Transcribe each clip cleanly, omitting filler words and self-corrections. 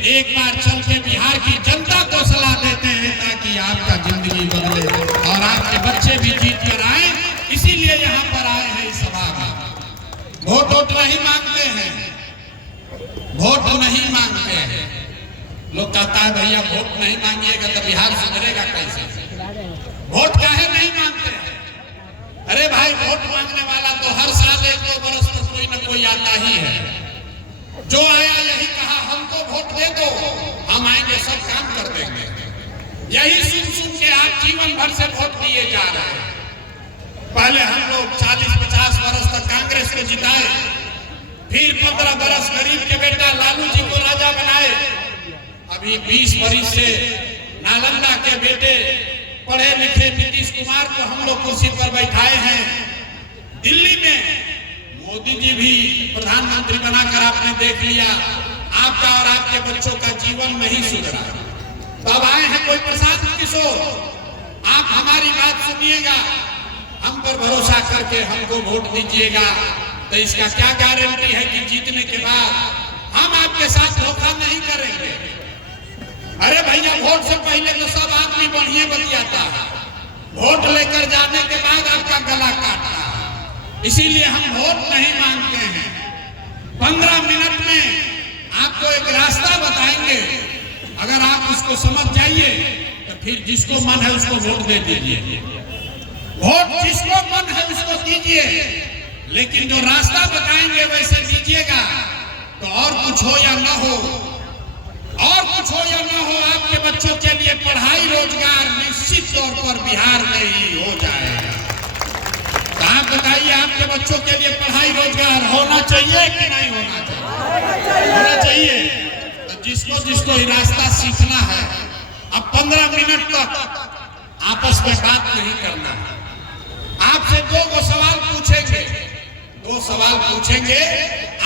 एक बार चल के बिहार की जनता को सलाह देते हैं ताकि आपका जिंदगी बदले और आपके बच्चे भी जीत कर आए। इसीलिए यहाँ पर आए हैं इस सभा में। वोट नहीं मांगते हैं, वोट नहीं मांगते हैं। लोग कहता है भैया वोट नहीं मांगिएगा तो बिहार सुधरेगा कैसे? वोट काहे नहीं मांगते हैं? अरे भाई वोट मांगने वाला तो हर साल 1-2 बरस पर कोई न कोई आता ही है। जो आया यही कहा हमको वोट दे दो, हम आएंगे सब काम कर देंगे। यही सुन सुन के आप जीवन भर से वोट दिए जा रहे हैं। पहले हम लोग 40-50 बरस तक कांग्रेस को जिताए, फिर 15 बरस गरीब के बेटा लालू जी को राजा बनाए। अभी 20 बरस से नालंदा के बेटे पढ़े लिखे नीतीश कुमार को हम लोग कुर्सी पर बैठाए हैं। दिल्ली में मोदी जी भी प्रधानमंत्री बनाकर आपने देख लिया, आपका और आपके बच्चों का जीवन नहीं सुधरा। तो अब आए हैं कोई प्रसाद किशोर, आप हमारी बात सुनिएगा, हम पर भरोसा करके हमको वोट दीजिएगा। तो इसका क्या गारंटी है कि जीतने के बाद हम आपके साथ धोखा नहीं करेंगे? अरे भैया वोट से पहले तो सब आदमी बढ़िया बतियाता है, वोट लेकर जाने के बाद आपका गला काटता है। इसीलिए हम वोट नहीं मांगते हैं। 15 मिनट में आपको एक रास्ता बताएंगे, अगर आप उसको समझ जाइए तो फिर जिसको मन है उसको वोट दे दीजिए। वोट जिसको मन है उसको दीजिए, लेकिन जो रास्ता बताएंगे वैसे दीजिएगा। तो और कुछ हो या ना हो, और कुछ हो या ना हो, आपके बच्चों के लिए पढ़ाई रोजगार निश्चित तौर पर बिहार में ही हो जाएगा। तो आप बताइए आपके बच्चों के लिए पढ़ाई रोजगार होना चाहिए कि नहीं होना चाहिए? होना चाहिए। तो जिसको जिसको ये रास्ता सीखना है, अब 15 मिनट तक आपस में बात नहीं करना। आपसे 2 सवाल पूछेंगे, 2 सवाल पूछेंगे,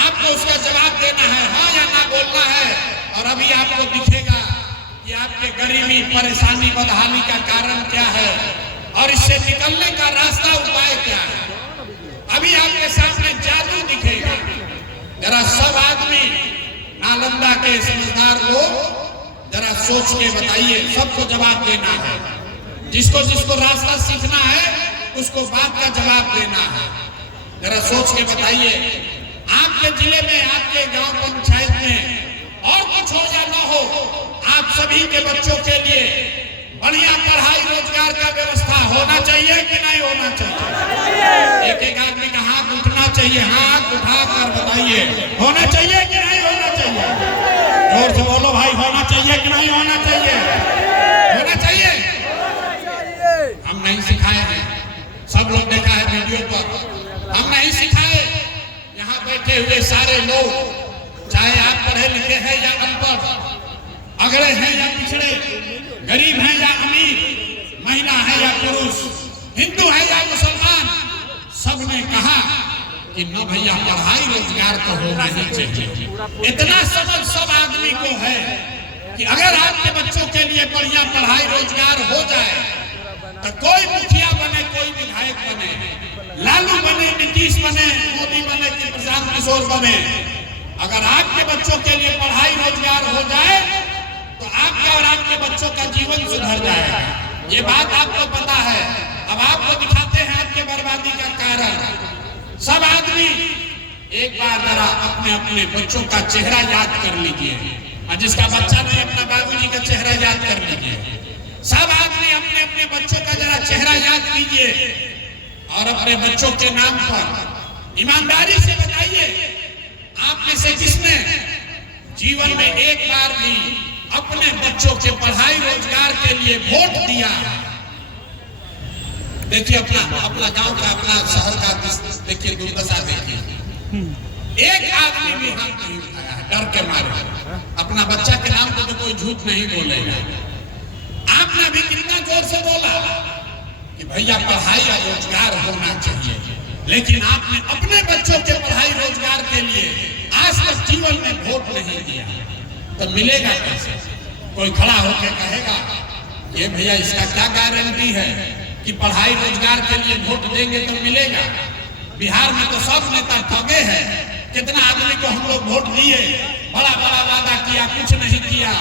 आपको उसका जवाब देना है, हाँ या ना बोलना है। और अभी आपको दिखेगा कि आपके गरीबी परेशानी बदहाली का कारण क्या है और इससे निकलने का रास्ता उपाय क्या है। अभी आपके सामने जादू दिखेगा। जरा सब आदमी नालंदा के समझदार लोग जरा सोच के बताइए, सबको जवाब देना है। जिसको जिसको रास्ता सीखना है उसको बात का जवाब देना है। जरा सोच के बताइए, आपके जिले में, आपके गांव पंचायत में और कुछ हो या ना हो, आप सभी के बच्चों के लिए बढ़िया पढ़ाई रोजगार का व्यवस्था होना चाहिए कि नहीं होना चाहिए? एक आदमी का हाथ उठना चाहिए, हाथ उठाकर बताइए होना चाहिए कि नहीं होना चाहिए? जोर से बोलो भाई, होना चाहिए कि नहीं होना चाहिए? होना चाहिए। हम नहीं सिखाए हैं, सब लोग देखा है वीडियो पर, हम नहीं सिखाए। यहाँ बैठे हुए सारे लोग, चाहे आप पढ़े लिखे हैं या अनपढ़, अगड़े हैं या पिछड़े, गरीब हैं या अमीर, महिला है या पुरुष, हिंदू है या मुसलमान, सबने कहा कि न भैया पढ़ाई रोजगार तो होना ही चाहिए। इतना समझ सब आदमी को है कि अगर आपके बच्चों के लिए बढ़िया पढ़ाई रोजगार हो जाए तो कोई मुखिया बने, कोई विधायक बने, लालू बने, नीतीश बने, मोदी बने कि प्रशांत किशोर बने, अगर आपके बच्चों के लिए पढ़ाई रोजगार हो जाए तो आपका और आपके बच्चों का जीवन सुधर जाएगा। ये बात आपको पता है। अब आपको दिखाते हैं आपके बर्बादी का कारण। सब आदमी एक बार जरा अपने अपने बच्चों का चेहरा याद कर लीजिए, और जिसका बच्चा नहीं अपना बाबूजी का चेहरा याद कर लीजिए। सब आदमी अपने अपने बच्चों का जरा चेहरा याद कीजिए और अपने बच्चों के नाम पर ईमानदारी से बताइए, आप में से किसने जीवन में एक बार भी अपने बच्चों के पढ़ाई रोजगार के लिए वोट दिया? देखिए अपना गांव का, अपना शहर का देखिए दुर्दशा देखिए। एक आदमी भी हाथ नहीं उठाया डर के मारे। अपना बच्चा के नाम पे तो कोई झूठ नहीं बोलेगा। आपने भी कितना जोर से बोला कि भैया पढ़ाई और रोजगार होना चाहिए, लेकिन आपने अपने बच्चों के पढ़ाई रोजगार के लिए आज तक जीवन में वोट नहीं दिया। तो मिलेगा कैसे? कोई खड़ा होकर कहेगा ये भैया इसका क्या गारंटी है कि पढ़ाई रोजगार के लिए वोट देंगे तो मिलेगा? बिहार में तो सब नेता ठगे हैं। कितना आदमी को हम लोग वोट दिए, बड़ा बड़ा वादा किया, कुछ नहीं किया। दिया,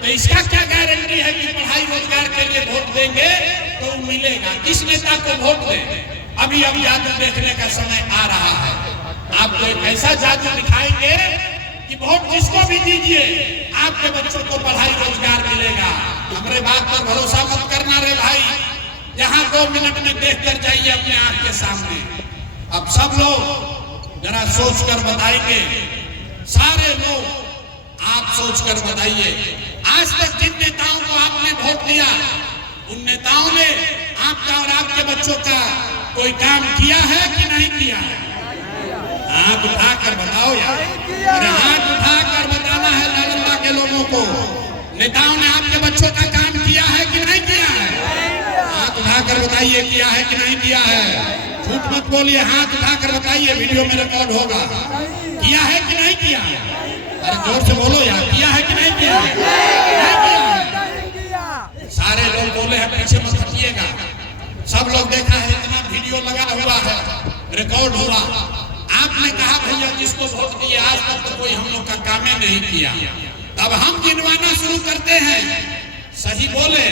तो इसका क्या गारंटी है कि पढ़ाई रोजगार के लिए वोट देंगे तो मिलेगा? किस नेता को वोट दें? अभी अब जादू देखने का समय आ रहा है। आपको एक ऐसा जादू दिखाएंगे कि वोट जिसको भी दीजिए आपके बच्चों को पढ़ाई रोजगार मिलेगा। हमारे बात पर भरोसा मत करना रे भाई, यहाँ 2 मिनट में देख कर जाइए अपने आंख के सामने। अब सब लोग जरा सोच कर बताएंगे, सारे लोग आप सोच कर बताइए, आज तक जिन नेताओं को आपने वोट दिया उन नेताओं ने आपका और आपके बच्चों का कोई काम किया है कि नहीं किया है? हाथ उठाकर बताओ यार, अरे हाथ उठाकर बताना है नालंदा के लोगों को। नेताओं ने आपके बच्चों का काम किया है कि नहीं किया है? हाथ उठाकर बताइए, किया है कि नहीं किया है? झूठ मत बोलिए, हाथ उठाकर बताइए, वीडियो में रिकॉर्ड होगा। किया है कि नहीं किया है? अरे जोर से बोलो यार, किया है कि नहीं किया है? नहीं किया है। सारे लोग बोले हैं, पीछे मत हटिएगा। सब लोग देखा है, इतना वीडियो लगा हुआ है, रिकॉर्ड हुआ। आपने कहा भैया जिसको वोट दिए आज तक तो कोई हम लोग का काम ही नहीं किया। तब हम गिनवाना शुरू करते हैं, सही बोले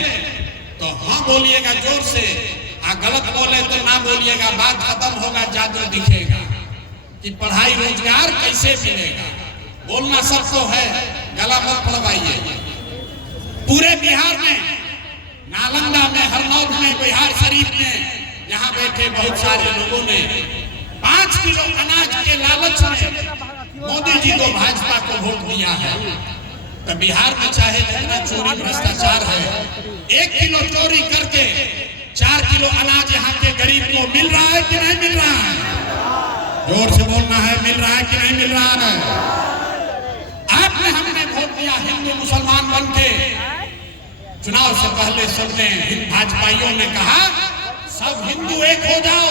तो हाँ बोलिएगा जोर से, गलत बोले तो ना बोलिएगा। बात खत्म होगा, जादू दिखेगा कि पढ़ाई रोजगार कैसे मिलेगा। बोलना सबको है, गला मत पड़वाइए। पूरे बिहार में, नालंदा में, हरनौत में, बिहार शरीफ में यहाँ बैठे बहुत सारे लोगों ने 5 किलो अनाज के लालच में मोदी जी को, भाजपा को वोट दिया है। तो बिहार में चाहे जितना चोरी भ्रष्टाचार है, 1 किलो चोरी करके 4 किलो अनाज यहाँ के गरीब को मिल रहा है कि नहीं मिल रहा है? जोर से बोलना है, मिल रहा है कि नहीं मिल रहा है? आपने हमने वोट दिया हिंदू मुसलमान बन के। चुनाव से पहले सबने भाजपाइयों ने कहा सब हिंदू एक हो जाओ,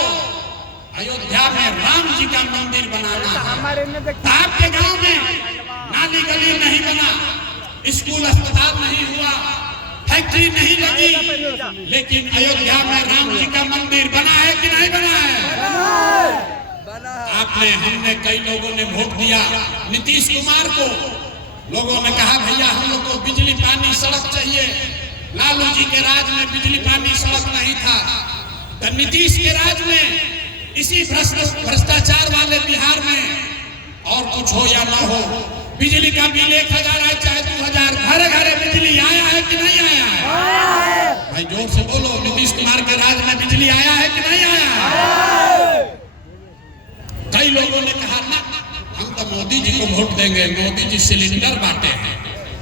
अयोध्या में राम जी का मंदिर बनाना है। आपके गांव में नाली गली नहीं बना, स्कूल अस्पताल नहीं हुआ, फैक्ट्री नहीं लगी, लेकिन अयोध्या में राम जी का मंदिर बना है कि नहीं बना है? आपने हमने कई लोगों ने वोट दिया नीतीश कुमार को। लोगों ने कहा भैया हम लोग को बिजली पानी सड़क चाहिए। लालू जी के राज में बिजली पानी सड़क नहीं था, तो नीतीश के राज में इसी भ्रष्टाचार वाले बिहार में और कुछ हो या ना हो, बिजली का बिल 1000 है चाहे 2000, घरे घरे बिजली आया है कि नहीं आया है? भाई जोर से बोलो, नीतीश कुमार के राज में बिजली आया है कि नहीं आया है? कई लोगों ने कहा ना हम तो मोदी जी को वोट देंगे, मोदी जी सिलेंडर बांटे हैं,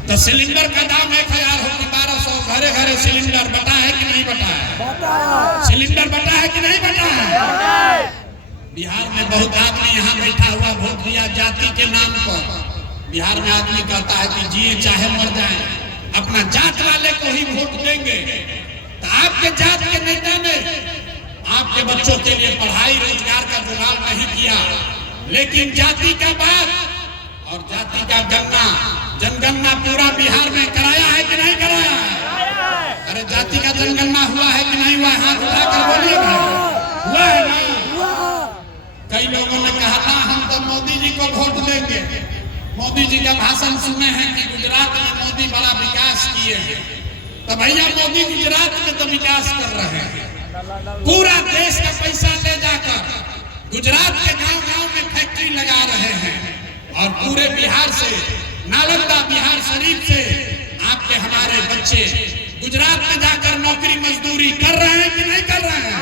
तो सिलेंडर का दाम 1000 हो कि 1200, घरे घरे सिलेंडर बटा है कि नहीं बटा है? सिलेंडर बटा है कि नहीं बटा है? बिहार में बहुत आदमी यहाँ बैठा हुआ वोट दिया जाति के नाम पर। बिहार में आदमी कहता है कि जिए चाहे मर जाए, अपना जात वाले को ही वोट देंगे। तो आपके जात के नेता ने आपके बच्चों के लिए पढ़ाई रोजगार का जुगाड़ नहीं किया, लेकिन जाति का बात और जाति का जनगणना पूरा बिहार में कराया है कि नहीं कराया है? अरे जाति का जनगणना हुआ है कि नहीं हुआ? हाथ उठाकर बोलिएगा, हुआ है ना? कई लोगों ने कहा ना हम तो मोदी जी को वोट देंगे। मोदी जी का भाषण सुने हैं कि गुजरात में मोदी बड़ा विकास किए हैं, तो भैया मोदी गुजरात में तो विकास कर रहे हैं। पूरा देश का पैसा ले जाकर गुजरात के गांव-गांव में फैक्ट्री लगा रहे हैं, और पूरे बिहार से, नालंदा बिहार शरीफ से आपके हमारे बच्चे गुजरात में जाकर नौकरी मजदूरी कर रहे हैं कि नहीं कर रहे हैं?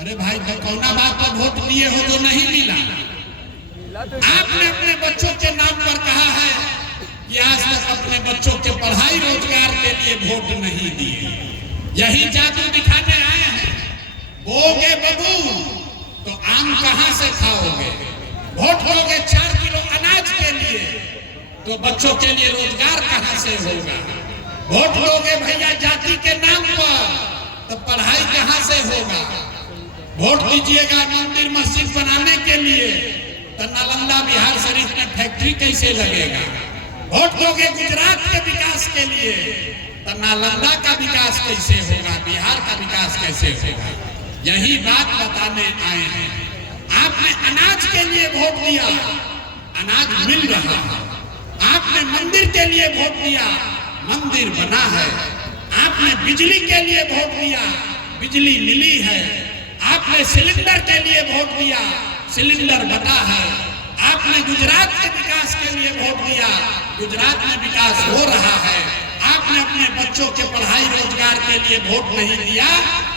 अरे भाई तो कौना बात पर वोट दिए हो जो नहीं मिला? आपने अपने बच्चों के नाम पर कहा है कि आज तक अपने बच्चों के पढ़ाई रोजगार के लिए वोट नहीं दिए। यही जादू दिखाने आए हैं। बोगे बबूल तो आम कहां से खाओगे? वोट दोगे 4 किलो अनाज के लिए, तो बच्चों के लिए रोजगार कहां से होगा? वोट दोगे भैया जाति के नाम पर, तो पढ़ाई कहां से होगा? वोट दीजिएगा मंदिर मस्जिद बनाने के लिए, तो नालंदा बिहार शरीफ में फैक्ट्री कैसे लगेगा? वोट दोगे गुजरात के विकास के लिए, तो नालंदा का विकास कैसे होगा? बिहार का विकास कैसे होगा? यही बात बताने आए हैं। आपने अनाज के लिए वोट दिया, अनाज मिल रहा है। आप आपने मंदिर के लिए वोट दिया, मंदिर बना है। आपने बिजली के लिए वोट दिया, बिजली मिली है। आपने सिलेंडर के लिए वोट दिया, सिलेंडर बना है। आपने गुजरात के विकास के लिए वोट दिया, गुजरात में विकास हो रहा है। आपने अपने बच्चों के पढ़ाई रोजगार के लिए वोट नहीं दिया,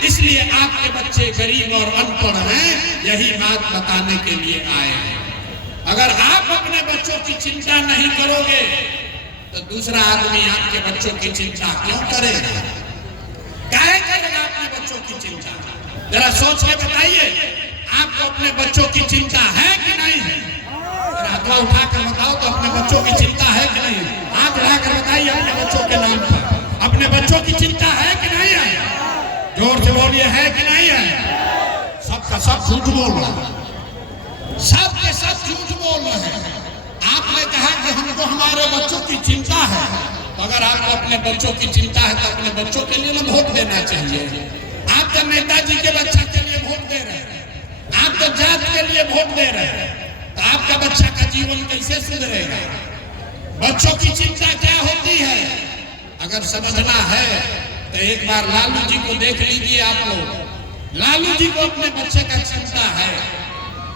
इसलिए आपके बच्चे गरीब और अनपढ़ हैं। यही बात बताने के लिए आए हैं। अगर आप अपने बच्चों की चिंता नहीं करोगे तो दूसरा आदमी आपके बच्चों की चिंता क्यों करेगा? काहे करेगा अपने बच्चों की चिंता? जरा सोच के बताइए, आपको अपने बच्चों की चिंता है कि नहीं है? हाथ उठा कर बताओ तो अपने बच्चों की चिंता है कि नहीं? हाथ उठा कर बताइए अपने बच्चों के नाम पर, अपने बच्चों की चिंता है कि नहीं है? जोर से बोलिए, है कि नहीं है? सबका सब झूठ बोल रहा है, सब के सब झूठ बोल रहे हैं। आपने कहा कि हमको हमारे बच्चों की चिंता है, तो अगर आपको अपने बच्चों की चिंता है तो अपने बच्चों के लिए ना वोट देना चाहिए। आप तो नेताजी के बच्चा के लिए वोट दे रहे हैं, आप तो जात के लिए वोट दे रहे हैं, तो आपका बच्चा का जीवन कैसे सुधरेगा? बच्चों की चिंता क्या होती है? अगर समझना है तो एक बार लालू जी को देख लीजिए आप लोग। लालू जी को अपने बच्चे का चिंता है।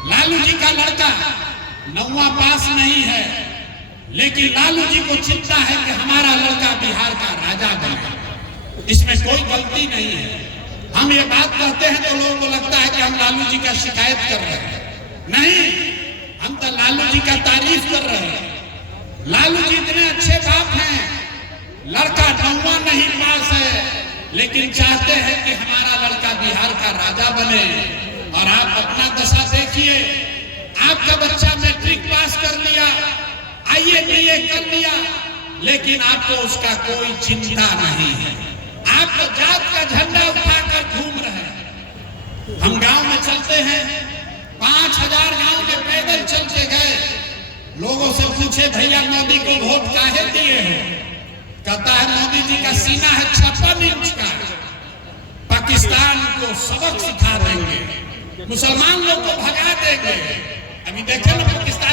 लालू जी का लड़का 9वां पास नहीं है, लेकिन लालू जी को चिंता है कि हमारा लड़का बिहार का राजा बने। इसमें कोई गलती नहीं है। हम ये बात कहते हैं तो लोगों को लगता है कि हम लालू जी का शिकायत कर रहे हैं। नहीं, हम तो लालू जी का तारीफ कर रहे हैं। लालू जी इतने अच्छे बाप हैं, लड़का 9वां नहीं पास है, लेकिन चाहते हैं कि हमारा लड़का बिहार का राजा बने। और आप अपना दशा देखिए, आपका बच्चा मैट्रिक पास कर लिया, IABA कर लिया, लेकिन आपको उसका कोई चिंता नहीं है। आप तो जात का झंडा उठाकर घूम रहे हैं। हम गांव में चलते हैं, 5000 गांव में पैदल चलते गए, लोगों से पूछे भैया मोदी को वोट काहे दिए हो? कहता है मोदी जी का सीना है 56 इंच का, पाकिस्तान को सबक सिखा देंगे, मुसलमान लोग को भगा देंगे। अभी देखे ना पाकिस्तान